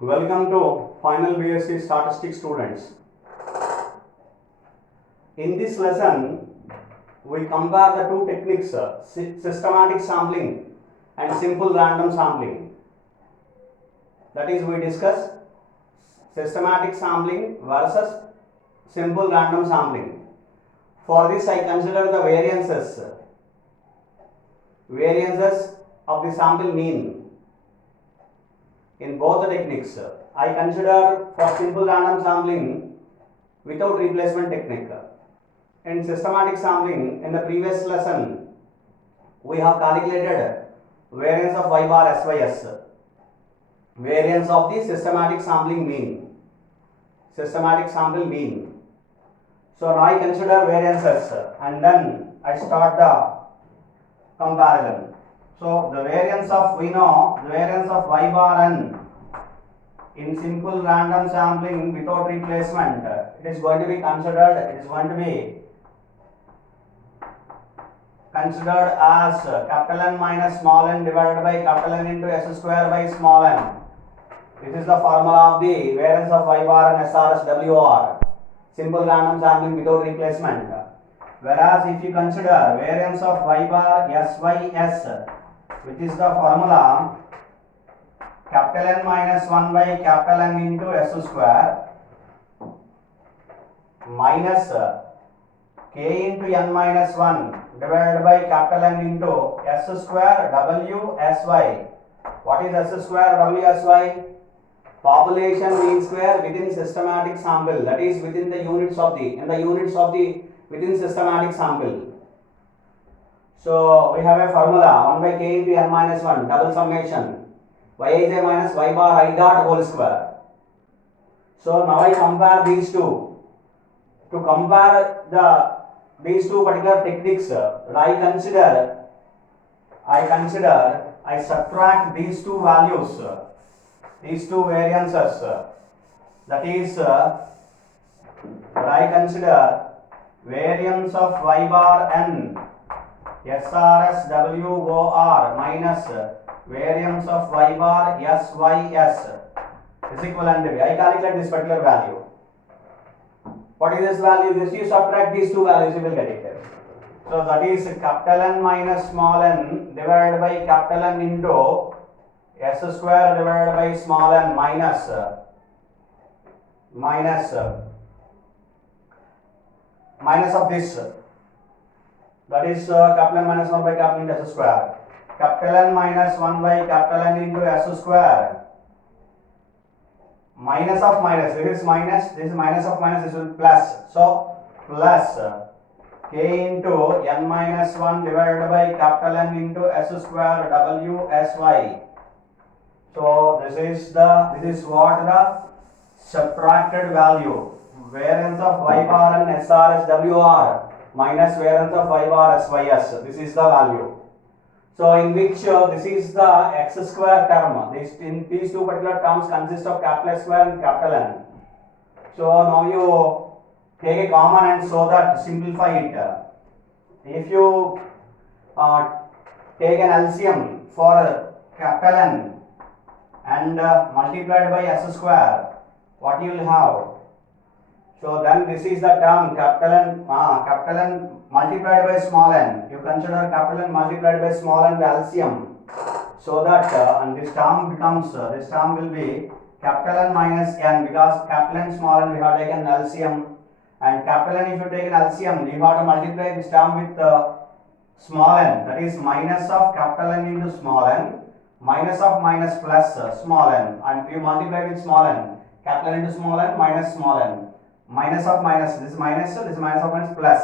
Welcome to final BSc Statistics students. In this lesson, we compare the two techniques, systematic sampling and simple random sampling. That is, we discuss systematic sampling versus simple random sampling. For this, I consider the variances of the sample mean in both the techniques. I consider for simple random sampling without replacement technique. In systematic sampling, in the previous lesson, we have calculated variance of y bar SYS, variance of the systematic sampling mean, systematic sample mean. So now I consider variances and then I start the comparison. So the variance of, we know the variance of y bar n in simple random sampling without replacement, it is going to be considered, as capital N minus small n divided by capital N into S square by small n. This is the formula of the variance of y bar and SRS WR, simple random sampling without replacement. Whereas if you consider variance of y bar SYS, which is the formula capital N minus 1 by capital N into S square minus k into n minus 1 divided by capital N into S square WSY. What is S square WSY? Population mean square within systematic sample, that is within the units of the, within systematic sample. So we have a formula 1 by k into n minus 1 double summation yij minus y bar I dot whole square. So now I compare these two. To compare these two particular techniques, I subtract these two values, these two variances. That is, I consider variance of y bar n SRS WOR minus variance of y bar SYS is equivalent to, I calculate this particular value. What is this value? This you subtract these two values, you will get it. So that is capital N minus small n divided by capital N into S square divided by small n minus of this. That is capital N minus 1 by capital N into S square. Capital N minus 1 by capital N into S square minus of minus, this is minus, this is minus of minus, this will plus. So plus k into n minus 1 divided by capital N into S square WSY. So this is what the subtracted value, variance of y bar and SRS WR minus variance of y bar SYS. This is the value. So in which this is the x square term. These two particular terms consist of capital S square and capital N. So now you take a common and so that simplify it. If you take an LCM for capital N and multiplied by S square, what you will have? So then this is the term capital N multiplied by small n. You consider capital N multiplied by small n the LCM. So that and this term becomes, this term will be capital N minus n, because capital N small n we have taken LCM, and capital N if you take an LCM you have to multiply this term with small n, that is minus of capital N into small n minus of minus plus small n, and you multiply with small n, capital N into small n minus small n. Minus of minus, this is minus, so this is minus of minus plus.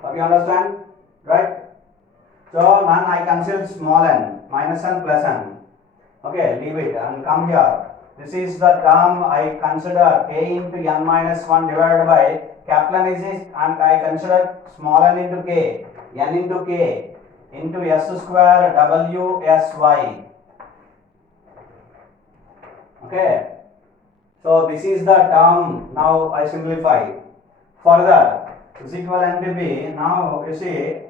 Hope you understand, right? So then I consider small n, minus n plus n. Okay, leave it and come here. This is the term I consider k into n minus 1 divided by capital N is and I consider small n into k, n into k into S square WSY. Okay. So this is the term. Now I simplify. Further, is equivalent to be, now you see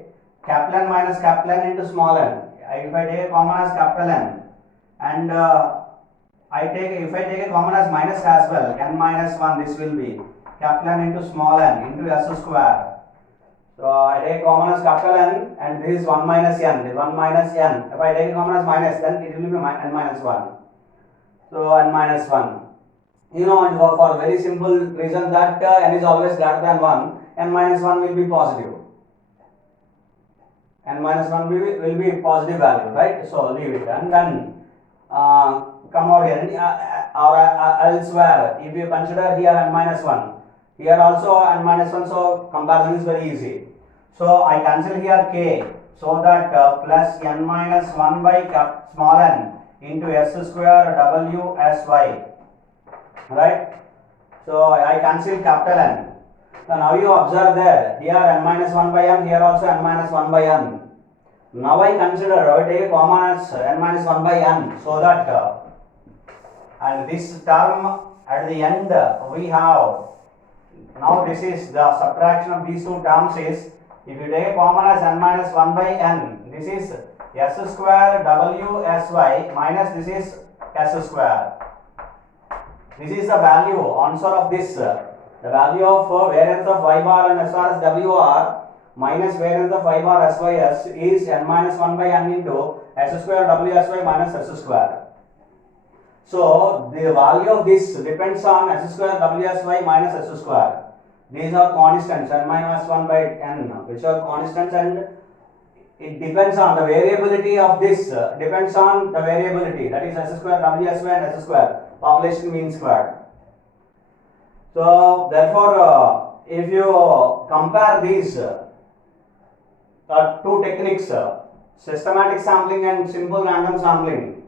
capital N minus capital N into small n. If I take a common as capital N and if I take a common as minus as well, n minus 1, this will be capital N into small n into s square. So I take common as capital N and this is 1 minus n, this 1 minus n. If I take a common as minus, then it will be n minus 1. So n minus 1. You know, for very simple reason that n is always greater than 1, n minus 1 will be positive. N minus 1 will be positive value, right? So leave it and then come over here or elsewhere. If you consider here n minus 1, here also n minus 1, so comparison is very easy. So I cancel here k, so that plus n minus 1 by small n into s square w s y, right? So I cancel capital N. So now you observe there, here n minus 1 by n, here also n minus 1 by n. Now I consider, I take a common as n minus 1 by n, so that and this term at the end we have, now this is the subtraction of these two terms is, if you take a common as n minus 1 by n, this is s square w s y minus this is s square. This is the value, answer of this, the value of variance of y bar and s r s w r minus variance of y bar s y s is n minus 1 by n into s square w s y minus s square. So the value of this depends on s square w s y minus s square. These are constants, n minus 1 by n, which are constants, and it depends on the variability of this, depends on the variability, that is s square w s y and s square, population mean squared. So therefore if you compare these two techniques, systematic sampling and simple random sampling,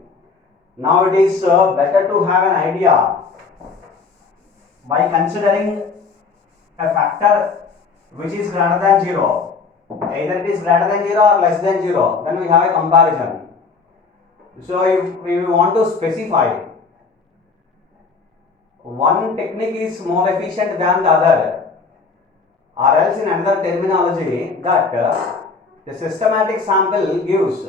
now it is better to have an idea by considering a factor which is greater than 0, either it is greater than 0 or less than 0, then we have a comparison. So if we want to specify, one technique is more efficient than the other, or else in another terminology that the systematic sample gives,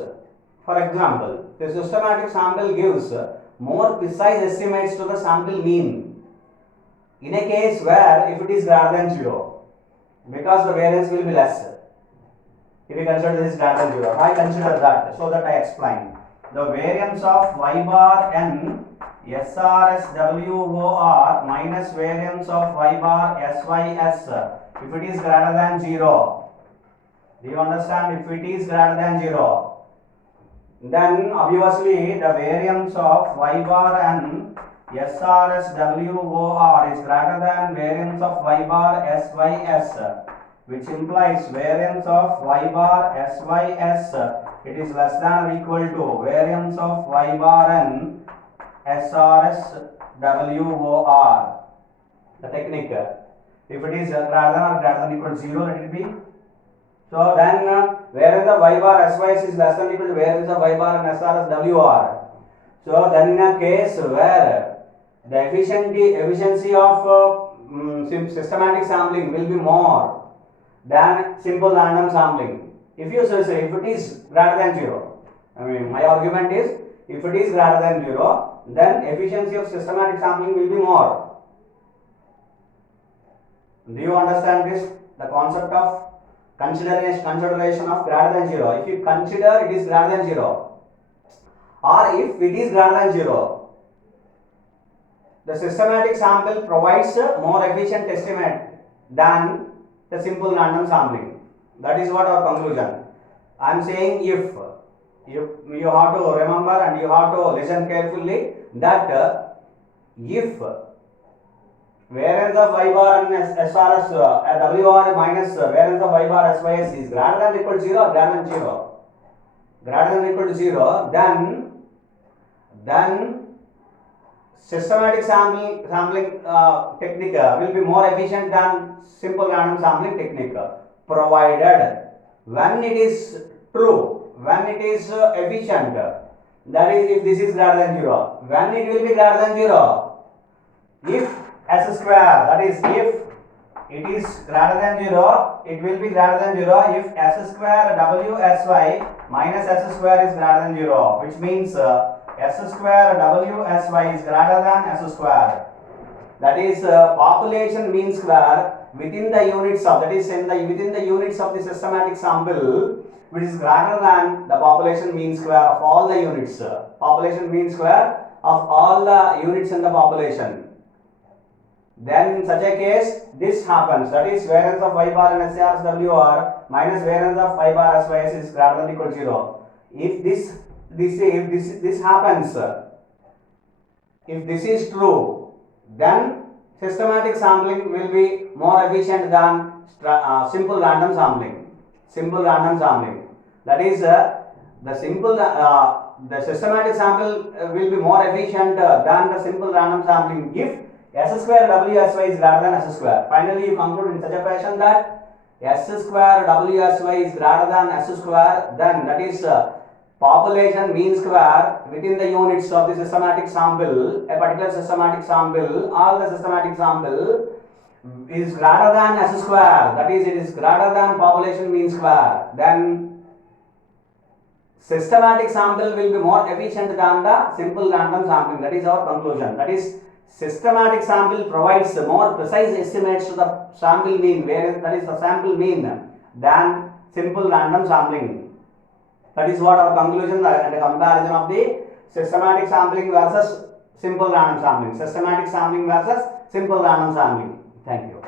for example, the systematic sample gives more precise estimates to the sample mean in a case where if it is greater than 0, because the variance will be less. If you consider this greater than 0, I consider that, so that I explain. The variance of y bar n SRS WOR minus variance of y bar SYS, if it is greater than 0. Do you understand? If it is greater than 0, then obviously the variance of y bar n SRS WOR is greater than variance of y bar SYS, which implies variance of y bar SYS, it is less than or equal to variance of y bar n SRS WOR. The technique, if it is greater than or greater than equal to 0, let it be. So then variance of y bar SYS is less than or equal to variance of y bar and SRS WR. So then in a case where the efficiency of systematic sampling will be more than simple random sampling. If you say if it is greater than 0, I mean my argument is if it is greater than 0, then efficiency of systematic sampling will be more. Do you understand this? The concept of consideration of greater than 0. If you consider it is greater than 0, or if it is greater than 0, the systematic sample provides a more efficient estimate than the simple random sampling. That is what our conclusion. I am saying if you have to remember and you have to listen carefully that if variance of y bar and SRS WR minus variance of y bar SYS is greater than or equal to 0 or greater than 0, greater than or equal to 0, then systematic sampling technique will be more efficient than simple random sampling technique, provided when it is true, when it is efficient, that is if this is greater than 0, when it will be greater than 0, if s square, that is if it is greater than 0, it will be greater than 0 if s square WSY minus s square is greater than 0, which means S square WSY is greater than S square. That is population mean square within the units of, that is within the units of the systematic sample, which is greater than the population mean square of all the units. Population mean square of all the units in the population. Then in such a case, this happens. That is variance of y bar and SRSWR minus variance of y bar SYS is greater than or equal to 0. If this happens, if this is true, then systematic sampling will be more efficient than simple random sampling. Simple random sampling. That is the systematic sample will be more efficient than the simple random sampling if S square WSY is greater than S square. Finally, you conclude in such a fashion that S square WSY is greater than S square, then that is population mean square within the units of the systematic sample, a particular systematic sample, all the systematic sample is greater than S square, that is it is greater than population mean square, then systematic sample will be more efficient than the simple random sampling. That is our conclusion. That is systematic sample provides more precise estimates to the sample mean, where that is the sample mean, than simple random sampling. That is what our conclusion and a comparison of the systematic sampling versus simple random sampling. Systematic sampling versus simple random sampling. Thank you.